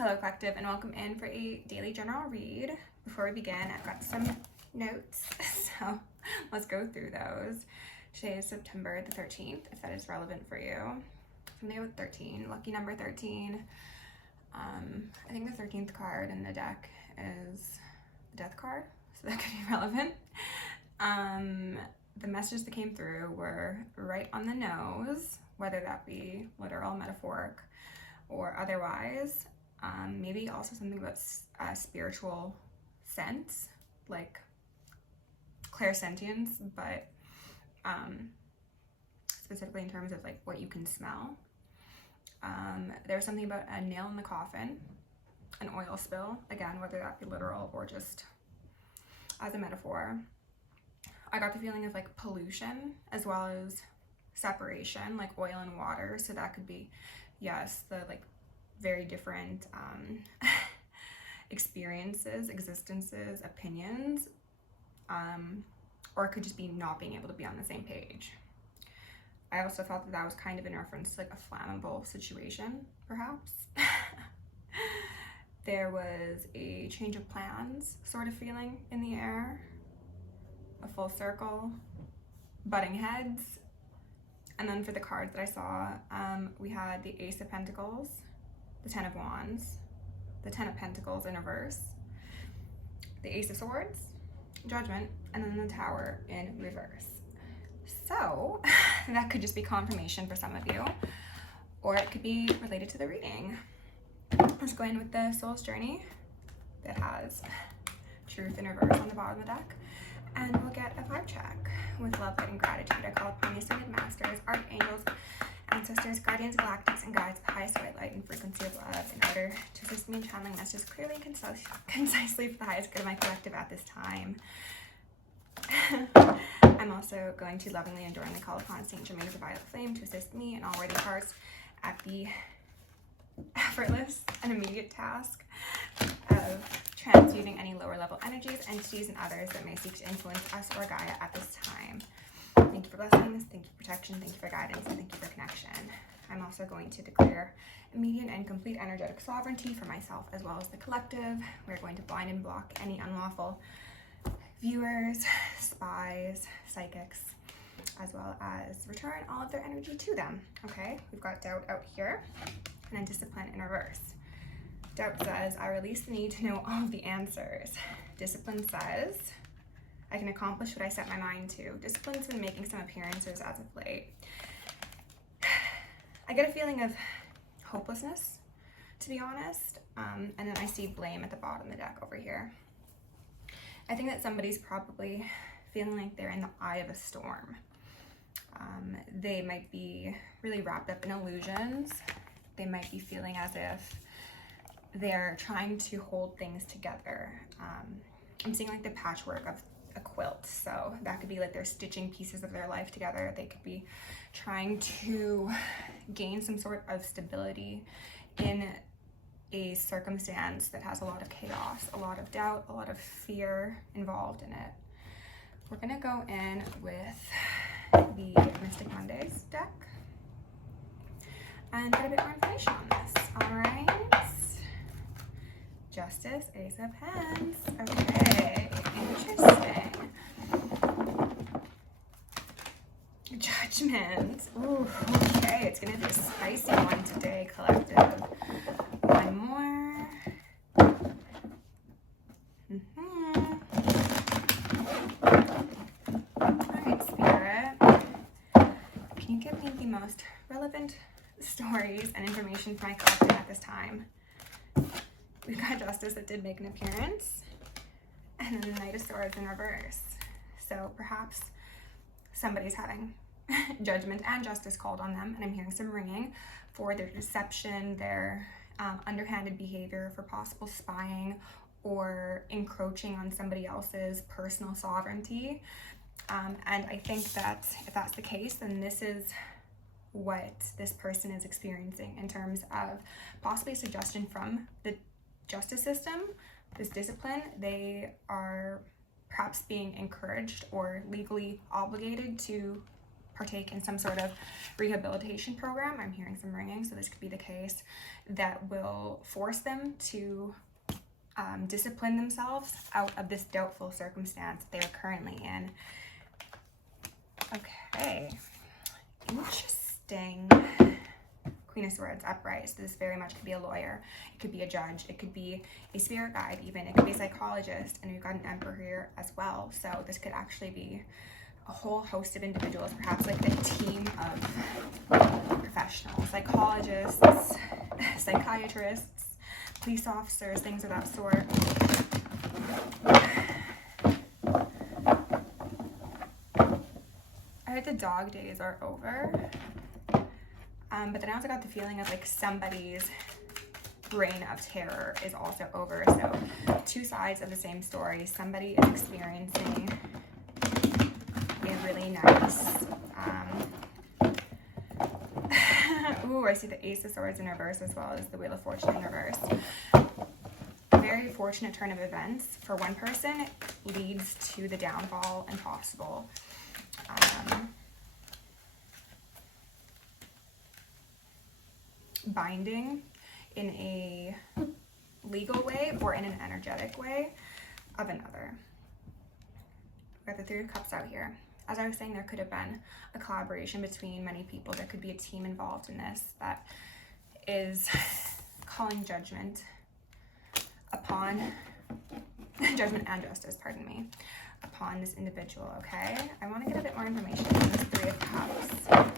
Hello Collective, and welcome in for a daily general read. Before we begin, I've got some notes, so let's go through those. Today is September the 13th, if that is relevant for you. Something with 13, lucky number 13. I think the 13th card in the deck is the death card, so that could be relevant. The messages that came through were right on the nose, whether that be literal, metaphoric, or otherwise. Maybe also something about spiritual sense, like clairsentience, but specifically in terms of like what you can smell. There was something about a nail in the coffin, an oil spill, again, whether that be literal or just as a metaphor. I got the feeling of like pollution as well as separation, like oil and water. So that could be, yes, the like very different experiences, existences, opinions, or it could just be not being able to be on the same page. I also felt that that was kind of in reference to like a flammable situation, perhaps. There was a change of plans sort of feeling in the air, a full circle, butting heads. And then for the cards that I saw, we had the Ace of Pentacles, the Ten of Wands, the Ten of Pentacles in reverse, the Ace of Swords, Judgment, and then the Tower in reverse. So that could just be confirmation for some of you, or it could be related to the reading. Let's go in with the Soul's Journey that has Truth in reverse on the bottom of the deck. And we'll get a vibe check with love, light, and gratitude. I call upon the ascended masters, archangels, ancestors, guardians, galactics, and guides of the highest white light and frequency of love in order to assist me in channeling messages clearly and concisely for the highest good of my collective at this time. I'm also going to lovingly and adorably call upon Saint Germain of the Violet Flame to assist me in all worthy parts at the effortless and immediate task of transmuting any lower level energies, entities, and others that may seek to influence us or Gaia at this time. Thank you for blessings, thank you for protection, thank you for guidance, and thank you for connection. I'm also going to declare immediate and complete energetic sovereignty for myself as well as the collective. We're going to blind and block any unlawful viewers, spies, psychics, as well as return all of their energy to them. Okay, we've got doubt out here, and then discipline in reverse. Doubt says, I release the need to know all of the answers. Discipline says, I can accomplish what I set my mind to. Discipline's been making some appearances as of late. I get a feeling of hopelessness, to be honest. And then I see blame at the bottom of the deck over here. I think that somebody's probably feeling like they're in the eye of a storm. They might be really wrapped up in illusions. They might be feeling as if they're trying to hold things together. I'm seeing like the patchwork of a quilt, so that could be like they're stitching pieces of their life together. They could be trying to gain some sort of stability in a circumstance that has a lot of chaos, a lot of doubt, a lot of fear involved in it. We're gonna go in with the Mystic Mondays deck and get a bit more information on this. All right. Justice, Ace of Hands. Okay, interesting. Judgment. Ooh, okay, it's gonna be a spicy one today, collective. One more. All right, Spirit. Can you give me the most relevant stories and information for my collective at this time? We've got Justice that did make an appearance, and then the Knight of Swords in reverse. So perhaps somebody's having Judgment and Justice called on them, and I'm hearing some ringing for their deception, their underhanded behavior, for possible spying or encroaching on somebody else's personal sovereignty. And I think that if that's the case, then this is what this person is experiencing in terms of possibly a suggestion from the justice system, this discipline. They are perhaps being encouraged or legally obligated to partake in some sort of rehabilitation program. I'm hearing some ringing, so this could be the case, that will force them to discipline themselves out of this doubtful circumstance they are currently in. Okay, interesting. Queen of Swords upright. So this very much could be a lawyer. It could be a judge. It could be a spirit guide even. It could be a psychologist. And we've got an Emperor here as well. So this could actually be a whole host of individuals, perhaps like a team of professionals, psychologists, psychiatrists, police officers, things of that sort. I heard the dog days are over. But then I also got the feeling of like somebody's reign of terror is also over. So two sides of the same story. Somebody is experiencing a really nice, ooh, I see the Ace of Swords in reverse as well as the Wheel of Fortune in reverse. A very fortunate turn of events for one person leads to the downfall and possible binding in a legal way or in an energetic way of another. We've got the Three of Cups out here. As I was saying, there could have been a collaboration between many people. There could be a team involved in this that is calling judgment upon, judgment and justice, pardon me, upon this individual, okay? I want to get a bit more information on this Three of Cups.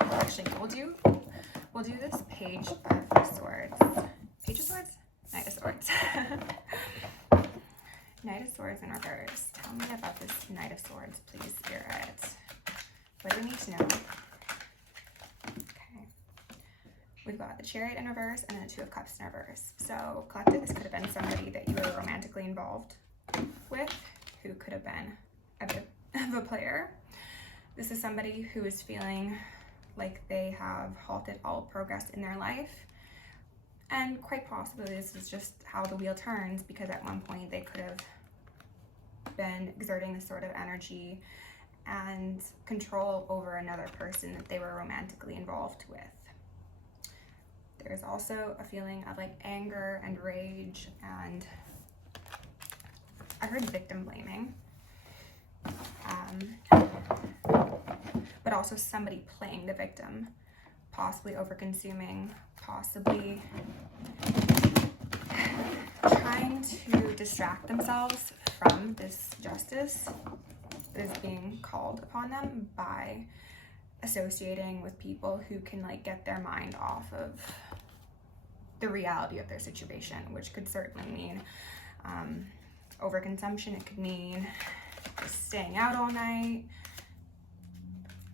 Actually, we'll do this Page of Swords. Page of Swords? Knight of Swords. Knight of Swords in reverse. Tell me about this Knight of Swords, please, Spirit. What do we need to know? Okay. We've got the Chariot in reverse and then the Two of Cups in reverse. So, collective, this could have been somebody that you were romantically involved with, who could have been a bit of a player. This is somebody who is feeling like they have halted all progress in their life. And quite possibly this is just how the wheel turns, because at one point they could have been exerting this sort of energy and control over another person that they were romantically involved with. There's also a feeling of like anger and rage, and I heard victim blaming. But also somebody playing the victim, possibly over-consuming, possibly trying to distract themselves from this justice that is being called upon them by associating with people who can like get their mind off of the reality of their situation, which could certainly mean overconsumption. It could mean just staying out all night.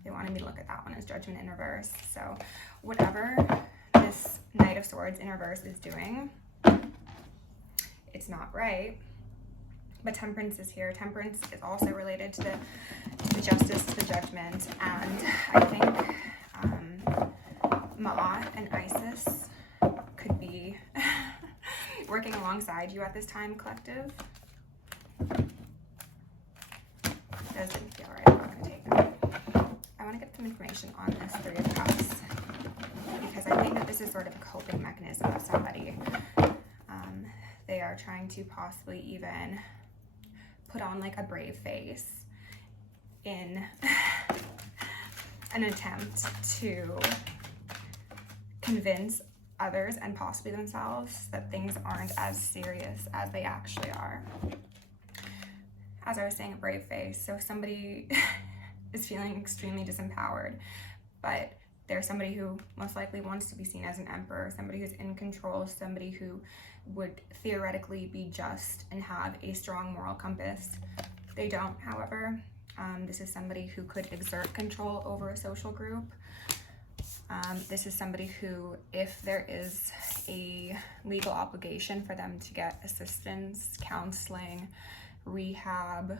They wanted me to look at that one as Judgment in reverse. So whatever this Knight of Swords in reverse is doing, it's not right. But Temperance is here. Temperance is also related to the justice, the judgment, and I think Ma'at and Isis could be working alongside you at this time, collective. Doesn't feel right. I'm not going to take that. I want to get some information on this Three of Cups, because I think that this is sort of a coping mechanism of somebody. They are trying to possibly even put on like a brave face in an attempt to convince others and possibly themselves that things aren't as serious as they actually are. As I was saying, a brave face. So somebody is feeling extremely disempowered, but there's somebody who most likely wants to be seen as an emperor, somebody who's in control, somebody who would theoretically be just and have a strong moral compass. They don't, however. This is somebody who could exert control over a social group. This is somebody who, if there is a legal obligation for them to get assistance, counseling, rehab,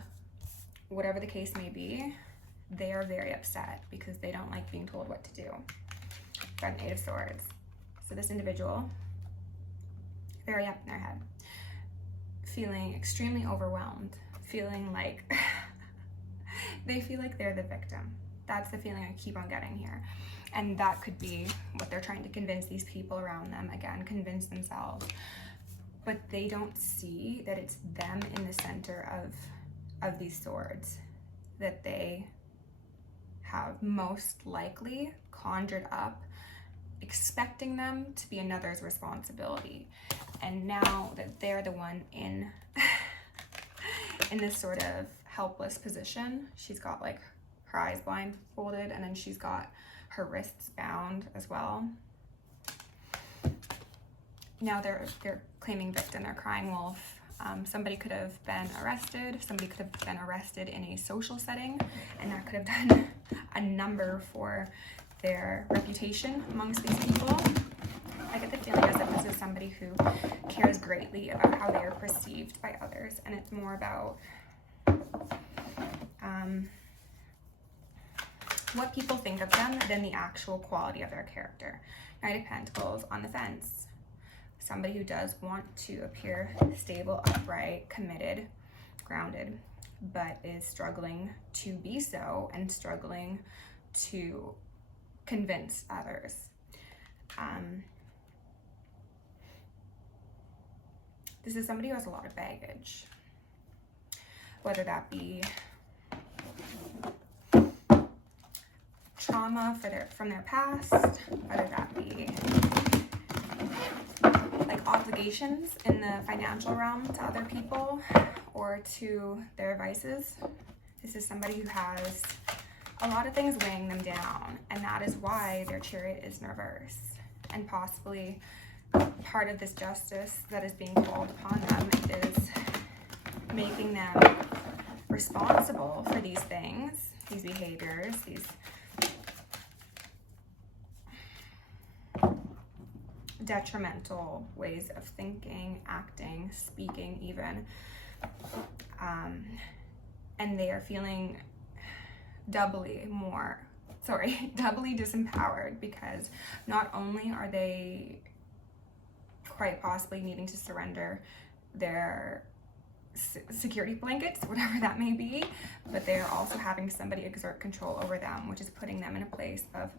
whatever the case may be, they are very upset because they don't like being told what to do. Got an Eight of Swords. So this individual, very up in their head, feeling extremely overwhelmed, feeling like they feel like they're the victim. That's the feeling I keep on getting here. And that could be what they're trying to convince these people around them, again, convince themselves. But they don't see that it's them in the center of these swords that they have most likely conjured up, expecting them to be another's responsibility. And now that they're the one in in this sort of helpless position, she's got like her eyes blindfolded, and then she's got her wrists bound as well. Now they're claiming victim, they're crying wolf. Somebody could have been arrested, somebody could have been arrested in a social setting, and that could have done a number for their reputation amongst these people. I get the feeling as if this is somebody who cares greatly about how they are perceived by others, and it's more about what people think of them than the actual quality of their character. Knight of Pentacles on the fence. Somebody who does want to appear stable, upright, committed, grounded, but is struggling to be so and struggling to convince others. This is somebody who has a lot of baggage, whether that be trauma from their past, whether that be like obligations in the financial realm to other people or to their vices. This is somebody who has a lot of things weighing them down, and that is why their Chariot is in reverse. And possibly part of this justice that is being called upon them is making them responsible for these things, these behaviors, these detrimental ways of thinking, acting, speaking even. And they are feeling doubly disempowered, because not only are they quite possibly needing to surrender their security blankets, whatever that may be, but they are also having somebody exert control over them, which is putting them in a place of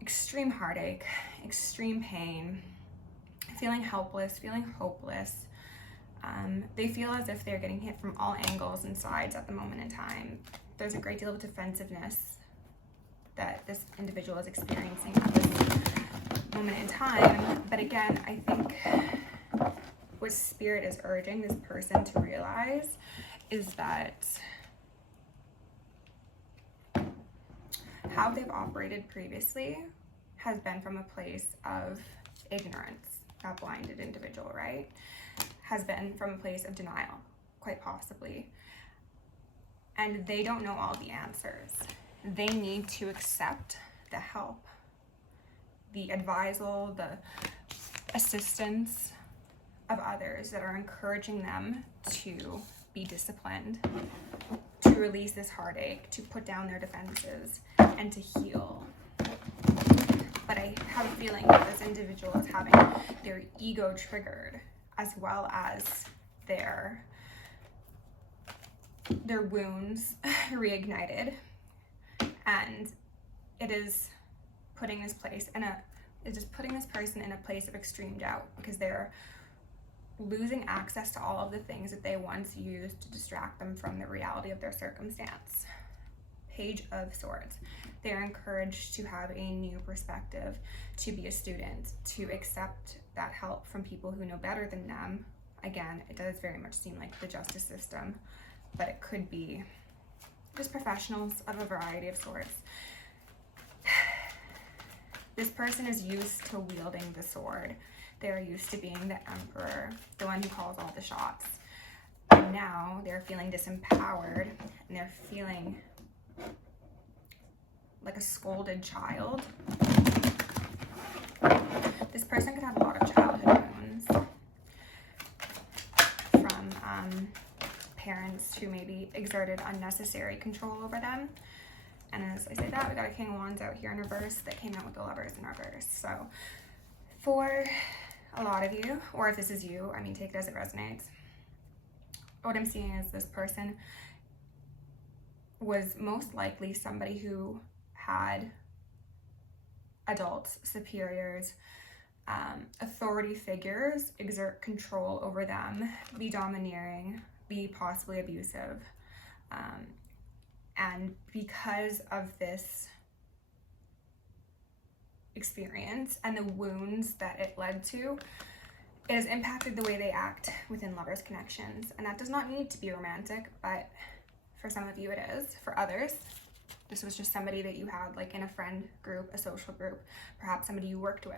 extreme heartache, extreme pain, feeling helpless, feeling hopeless. They feel as if they're getting hit from all angles and sides at the moment in time. There's a great deal of defensiveness that this individual is experiencing at this moment in time. But again, I think what Spirit is urging this person to realize is that how they've operated previously has been from a place of ignorance. That blinded individual, right? Has been from a place of denial, quite possibly. And they don't know all the answers. They need to accept the help, the advisal, the assistance of others that are encouraging them to be disciplined, to release this heartache, to put down their defenses, and to heal. But I have a feeling that this individual is having their ego triggered, as well as their wounds reignited, and it is putting this person in a place of extreme doubt, because they're losing access to all of the things that they once used to distract them from the reality of their circumstance. Page of Swords. They're encouraged to have a new perspective, to be a student, to accept that help from people who know better than them. Again, it does very much seem like the justice system, but it could be just professionals of a variety of sorts. This person is used to wielding the sword. They're used to being the emperor, the one who calls all the shots. And now they're feeling disempowered, and they're feeling like a scolded child. This person could have a lot of childhood wounds from parents who maybe exerted unnecessary control over them. And as I say that, we got a King of Wands out here in reverse that came out with the Lovers in reverse. So for a lot of you, or if this is you, I mean, take it as it resonates. What I'm seeing is this person was most likely somebody who had adults, superiors, authority figures exert control over them, be domineering, be possibly abusive. And because of this experience and the wounds that it led to, it has impacted the way they act within lovers' connections. And that does not need to be romantic, but for some of you it is. For others, this was just somebody that you had like in a friend group, a social group, perhaps somebody you worked with.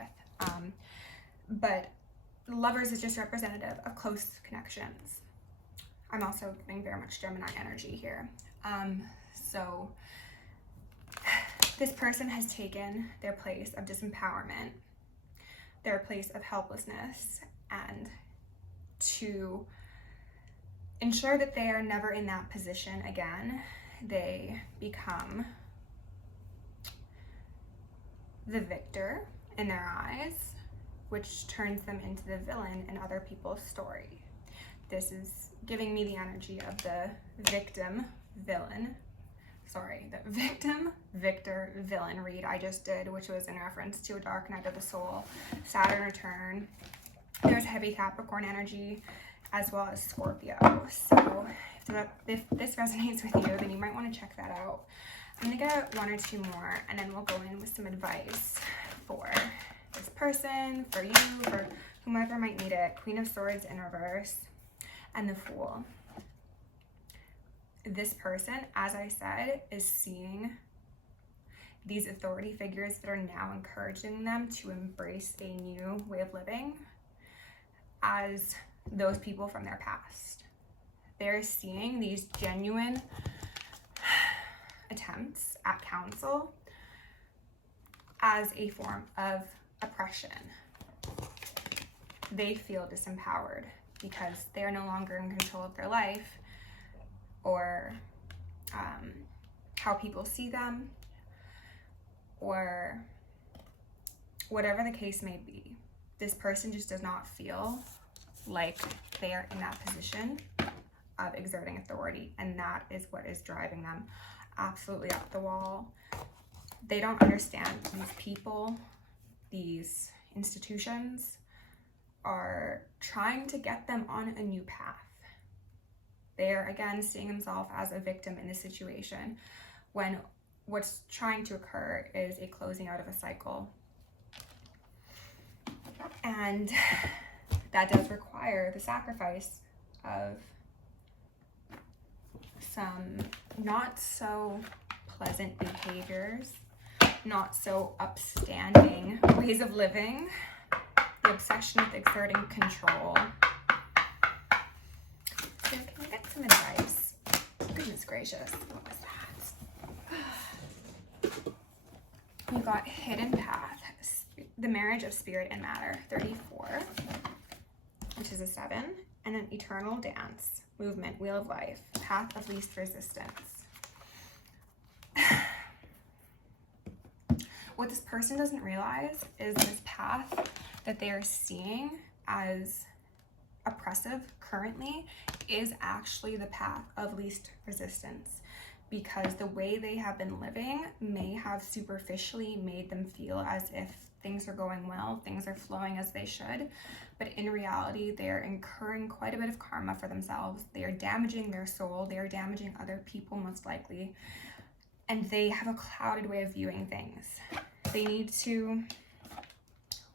But lovers is just representative of close connections. I'm also getting very much Gemini energy here. So this person has taken their place of disempowerment, their place of helplessness, and to ensure that they are never in that position again, they become the victor in their eyes, which turns them into the villain in other people's story. This is giving me the energy of the victim, victor, villain read I just did, which was in reference to a dark night of the soul, Saturn return. There's heavy Capricorn energy as well as Scorpio. So if this resonates with you, then you might want to check that out. I'm gonna get one or two more and then we'll go in with some advice for this person, for you, for whomever might need it. Queen of Swords in reverse and the Fool. This person, as I said, is seeing these authority figures that are now encouraging them to embrace a new way of living as those people from their past. They're seeing these genuine attempts at counsel as a form of oppression. They feel disempowered because they are no longer in control of their life or how people see them, or whatever the case may be. This person just does not feel like they are in that position of exerting authority, and that is what is driving them absolutely up the wall. They don't understand these people, these institutions are trying to get them on a new path. They're again seeing themselves as a victim in this situation when what's trying to occur is a closing out of a cycle. And that does require the sacrifice of some not so pleasant behaviors, not so upstanding ways of living, the obsession with exerting control. So can we get some advice? Goodness gracious, what was that? We got Hidden Path, the marriage of spirit and matter, 34, which is a 7, and an eternal dance, movement, wheel of life, path of least resistance. What this person doesn't realize is this path that they are seeing as oppressive currently is actually the path of least resistance, because the way they have been living may have superficially made them feel as if things are going well, things are flowing as they should, but in reality they are incurring quite a bit of karma for themselves. They are damaging their soul, they are damaging other people most likely, and they have a clouded way of viewing things. They need to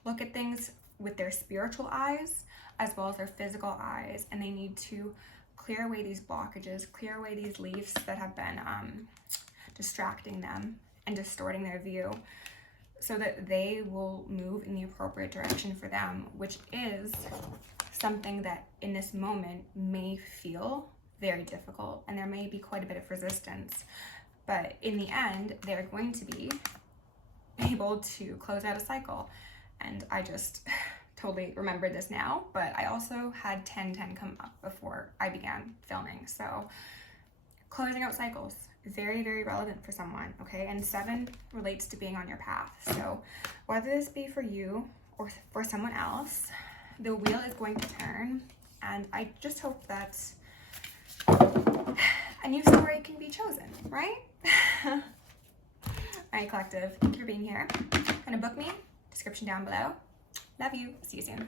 look at things with their spiritual eyes as well as their physical eyes, and they need to clear away these blockages, clear away these leaves that have been distracting them and distorting their view, so that they will move in the appropriate direction for them, which is something that in this moment may feel very difficult and there may be quite a bit of resistance, but in the end they're going to be able to close out a cycle. And I just totally remembered this now, but I also had 10-10 come up before I began filming. So closing out cycles, very, very relevant for someone, okay? And 7 relates to being on your path. So whether this be for you or for someone else, the wheel is going to turn. And I just hope that a new story can be chosen, right? All right, collective, thank you for being here. Gonna book me, description down below. Love you, see you soon.